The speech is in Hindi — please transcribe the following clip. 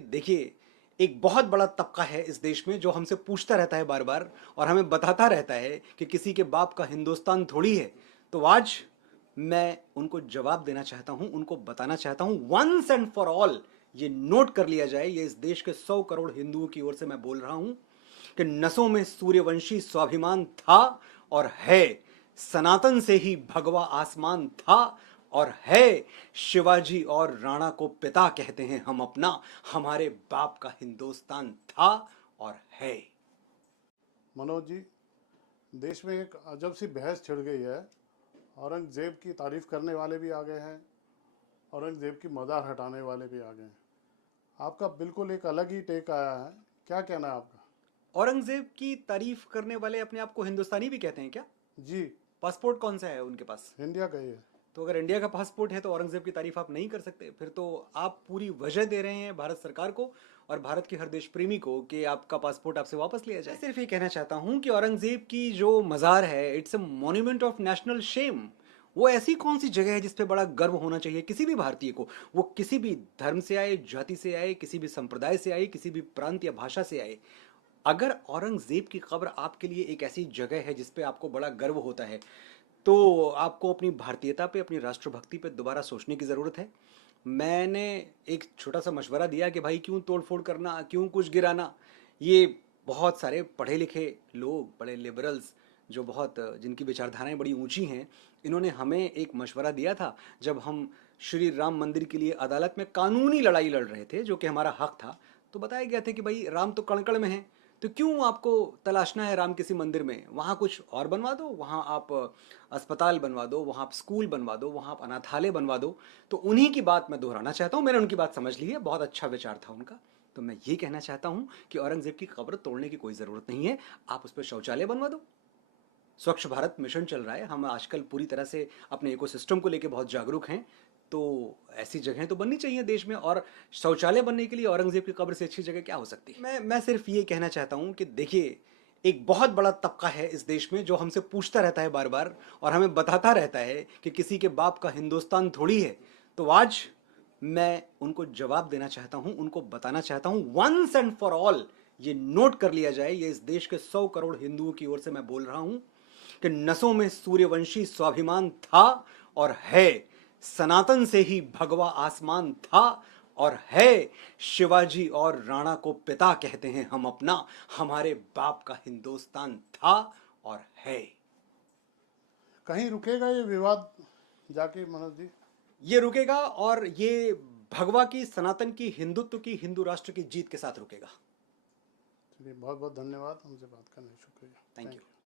देखिए, एक बहुत बड़ा तबका है इस देश में जो हमसे पूछता रहता है बार बार और हमें बताता रहता है कि किसी के बाप का हिंदुस्तान थोड़ी है। तो आज मैं उनको जवाब देना चाहता हूं, उनको बताना चाहता हूं वंस एंड फॉर ऑल। ये नोट कर लिया जाए, ये इस देश के 100 करोड़ हिंदुओं की ओर से मैं बोल रहा हूं कि नसों में सूर्यवंशी स्वाभिमान था और है। सनातन से ही भगवा आसमान था और है। शिवाजी और राणा को पिता कहते हैं हम अपना। हमारे बाप का हिंदुस्तान था और है। मनोज जी, देश में एक अजब सी बहस छिड़ गई है। औरंगजेब की तारीफ करने वाले भी आ गए हैं, औरंगजेब की मदार हटाने वाले भी आ गए हैं। आपका बिल्कुल एक अलग ही टेक आया है। क्या कहना है आपका? औरंगजेब की तारीफ करने वाले अपने आप को हिंदुस्तानी भी कहते हैं क्या? जी, पासपोर्ट कौन सा है उनके पास? इंडिया का ही है। तो अगर इंडिया का पासपोर्ट है तो औरंगजेब की तारीफ आप नहीं कर सकते। फिर तो आप पूरी वजह दे रहे हैं भारत सरकार को और भारत के हर देश प्रेमी को कि आपका पासपोर्ट आपसे वापस लिया जाए। मैं सिर्फ ये कहना चाहता हूं कि औरंगजेब की जो मज़ार है, it's a monument of national shame. वो ऐसी कौन सी जगह है जिस पे बड़ा गर्व होना चाहिए किसी भी भारतीय को? वो किसी भी धर्म से आए, जाति से आए, किसी भी संप्रदाय से आए, किसी भी प्रांत या भाषा से आए। अगर औरंगजेब की कब्र आपके लिए एक ऐसी जगह है जिस पे आपको बड़ा गर्व होता है, तो आपको अपनी भारतीयता पे, अपनी राष्ट्रभक्ति पे दोबारा सोचने की ज़रूरत है। मैंने एक छोटा सा मशवरा दिया कि भाई क्यों तोड़फोड़ करना, क्यों कुछ गिराना। ये बहुत सारे पढ़े लिखे लोग, बड़े लिबरल्स, जो बहुत जिनकी विचारधाराएं बड़ी ऊंची हैं, इन्होंने हमें एक मशवरा दिया था जब हम श्री राम मंदिर के लिए अदालत में कानूनी लड़ाई लड़ रहे थे, जो कि हमारा हक था। तो बताया गया था कि भाई राम तो कण-कण में है, तो क्यों आपको तलाशना है राम किसी मंदिर में? वहाँ कुछ और बनवा दो, वहाँ आप अस्पताल बनवा दो, वहाँ आप स्कूल बनवा दो, वहाँ आप अनाथालय बनवा दो। तो उन्हीं की बात मैं दोहराना चाहता हूँ। मैंने उनकी बात समझ ली है, बहुत अच्छा विचार था उनका। तो मैं ये कहना चाहता हूँ कि औरंगजेब की कब्र तोड़ने की कोई ज़रूरत नहीं है। आप उस पर शौचालय बनवा दो। स्वच्छ भारत मिशन चल रहा है, हम आजकल पूरी तरह से अपने इकोसिस्टम को लेकर बहुत जागरूक हैं। तो ऐसी जगहें तो बननी चाहिए देश में, और शौचालय बनने के लिए औरंगजेब की कब्र से अच्छी जगह क्या हो सकती है? मैं सिर्फ ये कहना चाहता हूँ कि देखिए, एक बहुत बड़ा तबका है इस देश में जो हमसे पूछता रहता है बार बार और हमें बताता रहता है कि किसी के बाप का हिंदुस्तान थोड़ी है। तो आज मैं उनको जवाब देना चाहता हूं, उनको बताना चाहता हूं वंस एंड फॉर ऑल। ये नोट कर लिया जाए, ये इस देश के 100 करोड़ हिंदुओं की ओर से मैं बोल रहा हूं कि नसों में सूर्यवंशी स्वाभिमान था और है। सनातन से ही भगवा आसमान था और है। शिवाजी और राणा को पिता कहते हैं हम अपना। हमारे बाप का हिंदुस्तान था और है। कहीं रुकेगा ये विवाद जाके मनोज जी? ये रुकेगा, और ये भगवा की, सनातन की, हिंदुत्व की, हिंदू राष्ट्र की जीत के साथ रुकेगा। चलिए, बहुत बहुत धन्यवाद हमसे बात करने, शुक्रिया। Thank thank you. यू।